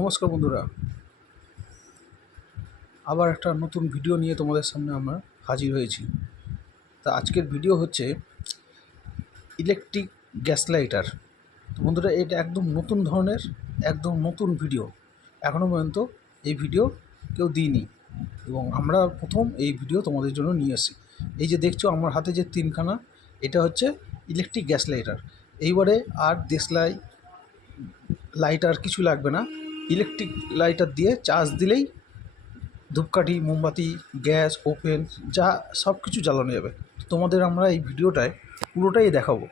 নমস্কার বন্ধুরা। আবার একটা নতুন ভিডিও নিয়ে তোমাদের সামনে আমরা হাজির হয়েছি। তা আজকের ভিডিও হচ্ছে ইলেকট্রিক গ্যাস লাইটার। তো বন্ধুরা, এটা একদম নতুন ধরনের, একদম নতুন ভিডিও। এখনও পর্যন্ত এই ভিডিও কেউ দিইনি এবং আমরা প্রথম এই ভিডিও তোমাদের জন্য নিয়ে আসি। এই যে দেখছ, আমার হাতে যে তিনখানা, এটা হচ্ছে ইলেকট্রিক গ্যাস লাইটার। এইবারে আর দেশলাই, লাইটার কিছু লাগবে না। ইলেকট্রিক লাইটার দিয়ে চার্জ দিলেই ধূপকাঠি, মোমবাতি, গ্যাস, ওভেন, যা সব কিছু জ্বালানো যাবে। তোমাদের আমরা এই ভিডিওটায় পুরোটাই দেখাবো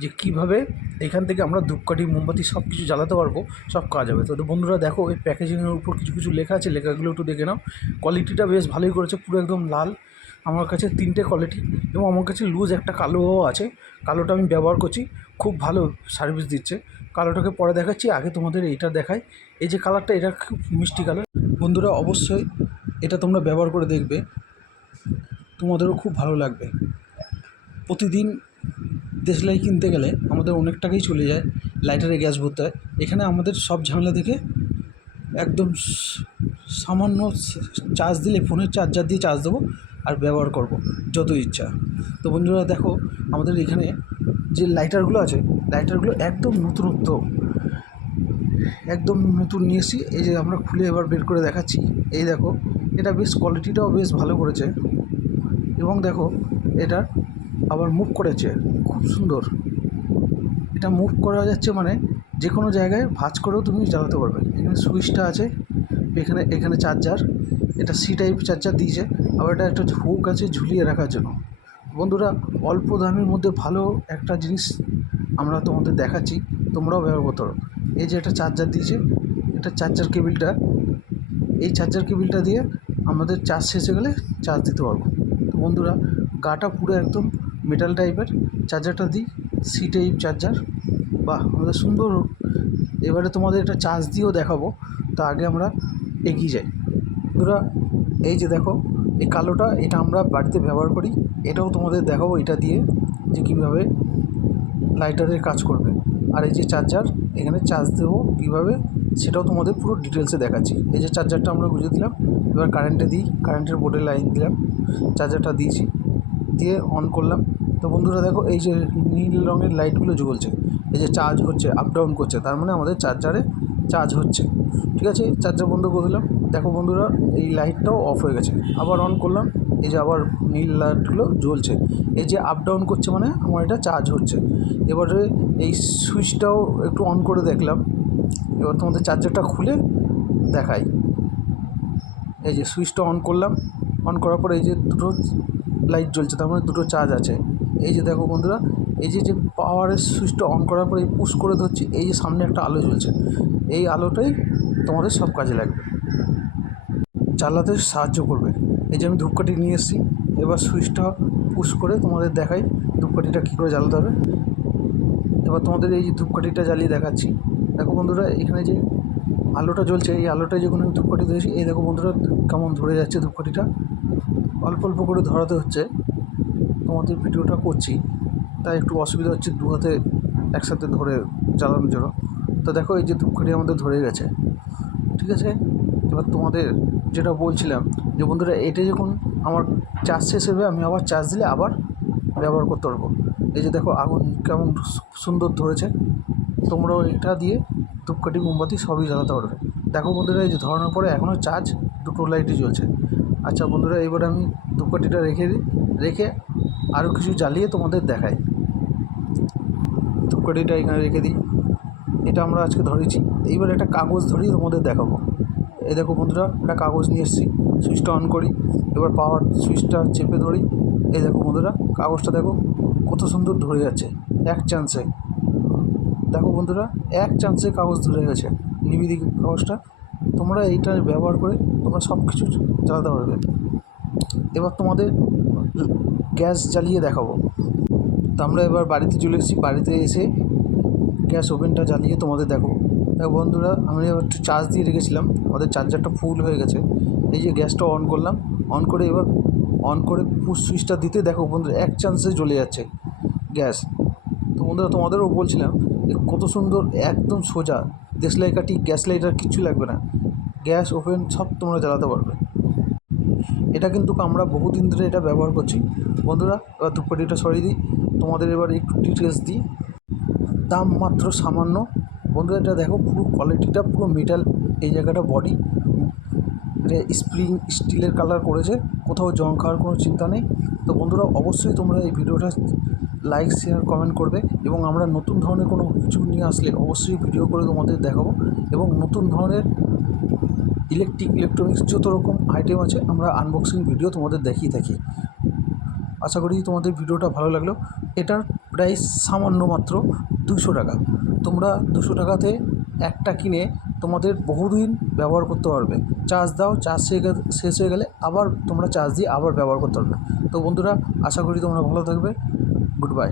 যে কীভাবে এখান থেকে আমরা ধূপকাঠি, মোমবাতি সব কিছু জ্বালাতে পারব, সব কাজ হবে তো বন্ধুরা দেখো, এই প্যাকেজিংয়ের উপর কিছু কিছু লেখা আছে, লেখাগুলো একটু দেখে নাও। কোয়ালিটিটা বেশ ভালোই করেছে, পুরো একদম লাল। আমার কাছে তিনটে কোয়ালিটি এবং আমার কাছে লুজ একটা কালোও আছে। কালোটা আমি ব্যবহার করছি, খুব ভালো সার্ভিস দিচ্ছে। কালোটাকে পরে দেখাচ্ছি, আগে তোমাদের এইটা দেখাই। এই যে কালারটা, এটা খুব মিষ্টি কালার। বন্ধুরা, অবশ্যই এটা তোমরা ব্যবহার করে দেখবে। তোমাদেরও খুব ভালো লাগবে। প্রতিদিন দেশলাই কিনতে গেলে আমাদের অনেক টাকাই চলে যায় লাইটারে গ্যাস ভরতে। হয় এখানে আমাদের সব ঝামেলা থেকে একদম সামান্য চার্জ দিলে, ফোনের চার্জার দিয়ে চার্জ দেবো আর ব্যবহার করব, যত ইচ্ছা। তো বন্ধুরা, দেখো, আমাদের এখানে যে লাইটারগুলো আছে লাইটারগুলো একদম নতুনত্ব। একদম নতুন নিয়ে এসেছি। এই যে আমরা খুলে এবার বের করে দেখাচ্ছি। এই দেখো, এটা বেশ কোয়ালিটিটাও বেশ ভালো করেছে। এবং দেখো, এটা আবার মুভ করেছে। খুব সুন্দর। এটা মুভ করা যাচ্ছে মানে যে কোনো জায়গায় ভাঁজ করেও তুমি জ্বালাতে পারবে। এখানে সুইচটা আছে, এখানে এখানে চার্জার এটা সি টাইপ চার্জার দিয়েছে। আবার এটা একটা হুক আছে ঝুলিয়ে রাখার জন্য। বন্ধুরা, অল্প দামের মধ্যে ভালো একটা জিনিস আমরা তোমাদের দেখাচ্ছি। তোমরাও ব্যবহার করতে পারো। এই যে একটা চার্জার দিয়েছে, এটা চার্জার কেবিলটা এই চার্জার কেবিলটা দিয়ে আমাদের চার্জ শেষ গেলে চার্জ দিতে পারব। তো বন্ধুরা, গাটা পুরো একদম মেটাল টাইপের চার্জারটা দিই সি টাইপ চার্জার বাহ, আমাদের সুন্দর এবারে তোমাদের এটা চার্জ দিয়েও দেখাবো। তা আগে আমরা এগিয়ে যাই। বন্ধুরা, এই যে দেখো, এই কালোটা, এটা আমরা বাড়িতে ব্যবহার করি। এটাও তোমাদের দেখাবো এটা দিয়ে যে কীভাবে লাইটারের কাজ করবে। আর এই যে চার্জার এখানে চার্জ দেবো কীভাবে, সেটাও তোমাদের পুরো ডিটেলসে দেখাচ্ছি। এই যে চার্জারটা আমরা বুঝে দিলাম, এবার কারেন্টে দিই কারেন্টের বোর্ডে লাইন দিলাম চার্জারটা দিয়েছি, দিয়ে অন করলাম। তো বন্ধুরা দেখো, এই যে নীল রঙের লাইটগুলো জ্বলছে, এই যে চার্জ হচ্ছে আপ ডাউন করছে, তার মানে আমাদের চার্জারে চার্জ হচ্ছে। ঠিক আছে চার্জার বন্ধ করে দিলাম। দেখো বন্ধুরা, এই লাইটটাও অফ হয়ে গেছে। আবার অন করলাম। এই যে আবার নীল লাইটগুলো জ্বলছে। এই যে আপ ডাউন করছে মানে আমার এটা চার্জ হচ্ছে। এবারে এই সুইচটাও একটু অন করে দেখলাম। এবার তোমাদের চার্জারটা খুলে দেখাই। এই যে সুইচটা অন করলাম। অন করার পরে এই যে দুটো লাইট জ্বলছে, তার মানে দুটো চার্জ আছে। এই যে দেখো বন্ধুরা, এই যে যে পাওয়ারের সুইচটা অন করার পরে পুশ করে ধরছি, এই যে সামনে একটা আলো জ্বলছে। এই আলোটাই তোমাদের সব কাজে লাগবে। জ্বালাতে সাহায্য করবে। এই যে আমি ধূপকাঠি নিয়ে এসেছি। এবার সুইচটা পুশ করে তোমাদের দেখাই ধূপকাঠিটা কী করে জ্বালাতে হবে। এবার তোমাদের এই যে ধূপকাঠিটা জ্বালিয়ে দেখাচ্ছি। দেখো বন্ধুরা, এখানে যে আলোটা জ্বলছে, এই আলোটা যখন আমি ধূপকাঠি দিয়েছি এই দেখো বন্ধুরা কেমন ধরে যাচ্ছে ধূপকাঠিটা। অল্প অল্প করে ধরাতে হচ্ছে। তোমাদের ভিডিওটা করছি। তাই একটু অসুবিধা হচ্ছে দু হাতে একসাথে ধরে জ্বালানোর জন্য। তো দেখো এই যে ধূপকাঠি আমাদের ধরে গেছে। ঠিক আছে? এবার তোমাদের যেটা বলছিলাম যে, বন্ধুরা, এটা যখন আমার চার্জ শেষ হবে, আমি আবার চার্জ দিলে আবার ব্যবহার করতে পারব। এই যে দেখো, আগুন কেমন সুন্দর ধরেছে। তোমরাও এটা দিয়ে ধূপকাঠি, মোমবাতি সবই জ্বালাতে পারবে। দেখো বন্ধুরা, এই যে ধরানোর পরে এখনও চার্জ দুটো লাইটই জ্বলছে। আচ্ছা বন্ধুরা, এবার আমি ধূপকাঠিটা রেখে দিই, রেখে আরও কিছু জ্বালিয়ে তোমাদের দেখাই। ধূপকাঠিটা এখানে রেখে দিই। এটা আমরা আজকে ধরেছি। এইবার একটা কাগজ ধরিয়ে তোমাদের দেখাবো। এই দেখো বন্ধুরা, একটা কাগজ নিয়ে এসেছি। সুইচটা অন করি, এবার পাওয়ার সুইচটা চেপে ধরি। এই দেখো বন্ধুরা, কাগজটা দেখো কত সুন্দর ধরে যাচ্ছে, এক চান্সে দেখো বন্ধুরা, এক চান্সে কাগজ ধরে গেছে। নিবিদি কাগজটা। তোমরা এইটা ব্যবহার করে তোমরা সব কিছু চালাতে পারবে। এবার তোমাদের গ্যাস জ্বালিয়ে দেখাবো। তো আমরা এবার বাড়িতে চলে এসেছি। বাড়িতে এসে গ্যাস ওভেনটা জ্বালিয়ে তোমাদের দেখো দেখো বন্ধুরা, আমি একটু চার্জ দিয়ে রেখেছিলাম, আমাদের চার্জারটা ফুল হয়ে গেছে। এই যে গ্যাসটা অন করলাম অন করে এবার অন করে পুশ সুইচটা দিতে দেখো বন্ধুরা, এক চান্সে জ্বলে যাচ্ছে গ্যাস তো বন্ধুরা, তোমাদেরও বলছিলাম যে কত সুন্দর, একদম সোজা দেশলাই কাঠি গ্যাস লাইটার কিচ্ছু লাগবে না। গ্যাস ওভেন সব তোমরা জ্বালাতে পারবে। এটা কিন্তু আমরা বহুদিন ধরে এটা ব্যবহার করছি। বন্ধুরা, এবার ধূপকাঠিটা সরিয়ে দিই, তোমাদের এবার একটু ডিটেলস দিই। দাম মাত্র সামান্য বন্ধুরা এটা দেখো পুরো কোয়ালিটিটা পুরো মেটাল এই জায়গাটা বডি এটা স্প্রিং স্টিলের কালার করেছে, কোথাও জং খাওয়ার কোনো চিন্তা নেই। তো বন্ধুরা, অবশ্যই তোমরা এই ভিডিওটা লাইক শেয়ার কমেন্ট করবে এবং আমরা নতুন ধরনের কোনো কিছু নিয়ে আসলে অবশ্যই ভিডিও করে তোমাদের দেখাবো। এবং নতুন ধরনের ইলেকট্রিক ইলেকট্রনিক্স যত রকম আইটেম আছে, আমরা আনবক্সিং ভিডিও তোমাদের দেখিয়ে থাকি। আশা করি তোমাদের ভিডিওটা ভালো লাগল। এটার প্রাইস সামান্য মাত্র দুশো টাকা। তোমরা দুশো টাকাতে একটা কিনে তোমাদের বহুদিন ব্যবহার করতে পারবে। চার্জ দাও, চার্জ শেষ হয়ে গেলে আবার তোমরা চার্জ দিয়ে আবার ব্যবহার করতে পারবে। তো বন্ধুরা, আশা করি তোমরা ভালো থাকবে। Good bye.